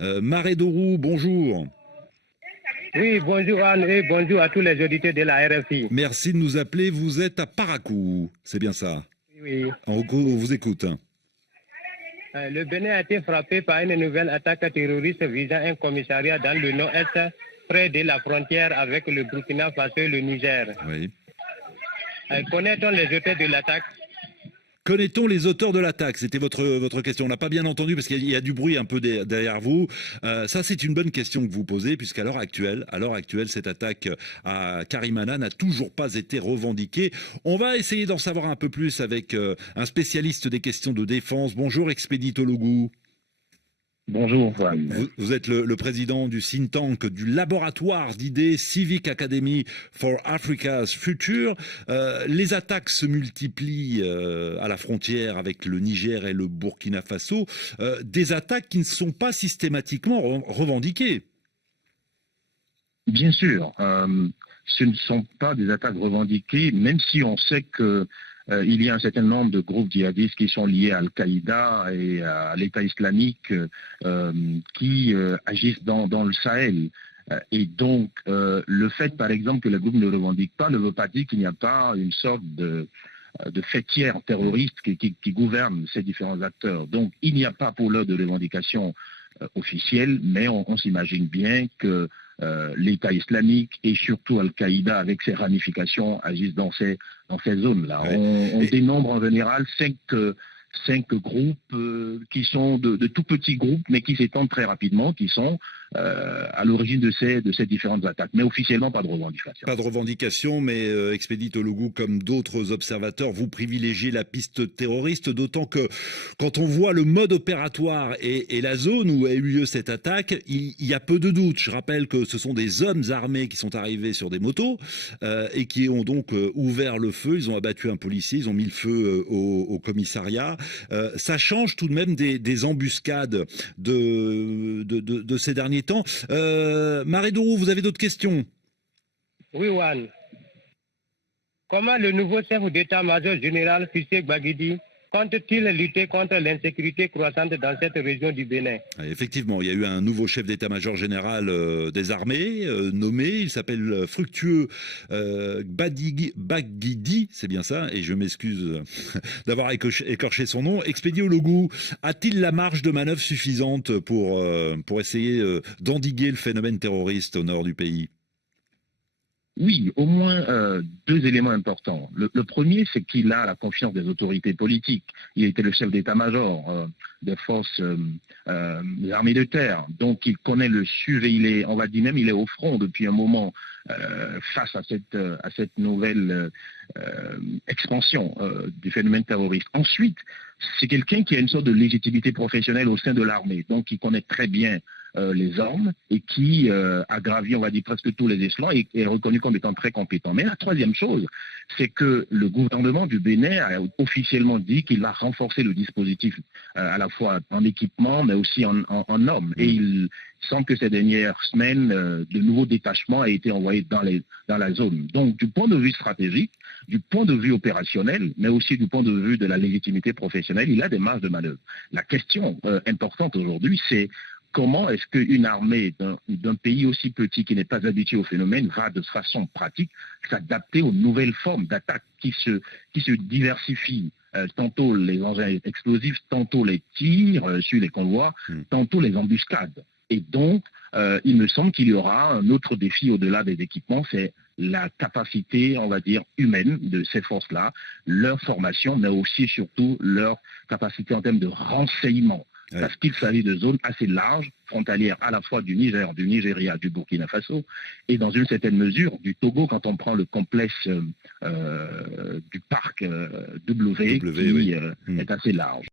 Marédorou, bonjour. Oui, bonjour Anne et bonjour à tous les auditeurs de la RFI. Merci de nous appeler. Vous êtes à Parakou, c'est bien ça? Oui. On vous écoute. Le Bénin a été frappé par une nouvelle attaque terroriste visant un commissariat dans le nord-est, près de la frontière avec le Burkina Faso et le Niger. Oui. Connaît-on les auteurs de l'attaque? Connaît-on les auteurs de l'attaque? C'était votre question. On n'a pas bien entendu parce qu'il y a du bruit un peu derrière vous. Ça, c'est une bonne question que vous posez, puisqu'à l'heure actuelle, cette attaque à Karimana n'a toujours pas été revendiquée. On va essayer d'en savoir un peu plus avec un spécialiste des questions de défense. Bonjour, Expédito Logou. Bonjour, Juan. Vous êtes le président du think tank, du laboratoire d'idées Civic Academy for Africa's Future. Les attaques se multiplient à la frontière avec le Niger et le Burkina Faso. Des attaques qui ne sont pas systématiquement revendiquées. Bien sûr, ce ne sont pas des attaques revendiquées, même si on sait que il y a un certain nombre de groupes djihadistes qui sont liés à Al-Qaïda et à l'État islamique qui agissent dans le Sahel. Et donc, le fait, par exemple, que les groupes ne revendiquent pas ne veut pas dire qu'il n'y a pas une sorte de faîtière terroriste qui gouverne ces différents acteurs. Donc, il n'y a pas pour l'heure de revendication officielle, mais on s'imagine bien que l'État islamique et surtout Al-Qaïda avec ses ramifications agissent dans ces zones-là. Ouais. On dénombre en général cinq groupes qui sont de tout petits groupes, mais qui s'étendent très rapidement, qui sont à l'origine de ces différentes attaques. Mais officiellement, pas de revendication. Pas de revendication, mais Expédito Logou, comme d'autres observateurs, vous privilégiez la piste terroriste, d'autant que quand on voit le mode opératoire et la zone où a eu lieu cette attaque, il y a peu de doute. Je rappelle que ce sont des hommes armés qui sont arrivés sur des motos et qui ont donc ouvert le feu. Ils ont abattu un policier, ils ont mis le feu au commissariat. Ça change tout de même des embuscades de ces derniers temps. Marédorou, vous avez d'autres questions? Oui, Juan. Comment le nouveau chef d'état-major général, Fissé Baguidi, compte-t-il lutter contre l'insécurité croissante dans cette région du Bénin? Effectivement, il y a eu un nouveau chef d'état-major général des armées nommé. Il s'appelle Fructueux Baguidi, c'est bien ça, et je m'excuse d'avoir écorché son nom. Expédito Logou, a-t-il la marge de manœuvre suffisante pour essayer d'endiguer le phénomène terroriste au nord du pays? Oui, au moins deux éléments importants. Le premier, c'est qu'il a la confiance des autorités politiques. Il était le chef d'état-major des forces des armées de terre. Donc, il connaît le sujet. On va dire même, il est au front depuis un moment face à cette nouvelle expansion du phénomène terroriste. Ensuite, c'est quelqu'un qui a une sorte de légitimité professionnelle au sein de l'armée. Donc, il connaît très bien les armes et qui a gravi, on va dire, presque tous les échelons et est reconnu comme étant très compétent. Mais la troisième chose, c'est que le gouvernement du Bénin a officiellement dit qu'il va renforcer le dispositif à la fois en équipement, mais aussi en hommes. Et il semble que ces dernières semaines, de nouveaux détachements ont été envoyés dans la zone. Donc, du point de vue stratégique, du point de vue opérationnel, mais aussi du point de vue de la légitimité professionnelle, il a des marges de manœuvre. La question importante aujourd'hui, c'est comment est-ce qu'une armée d'un pays aussi petit qui n'est pas habitué au phénomène va de façon pratique s'adapter aux nouvelles formes d'attaque qui se diversifient, tantôt les engins explosifs, tantôt les tirs sur les convois, tantôt les embuscades. Et donc, il me semble qu'il y aura un autre défi au-delà des équipements, c'est la capacité, on va dire, humaine de ces forces-là, leur formation, mais aussi surtout leur capacité en termes de renseignement. Parce qu'il s'agit de zones assez larges, frontalières à la fois du Niger, du Nigeria, du Burkina Faso, et dans une certaine mesure du Togo, quand on prend le complexe du parc W qui est assez large.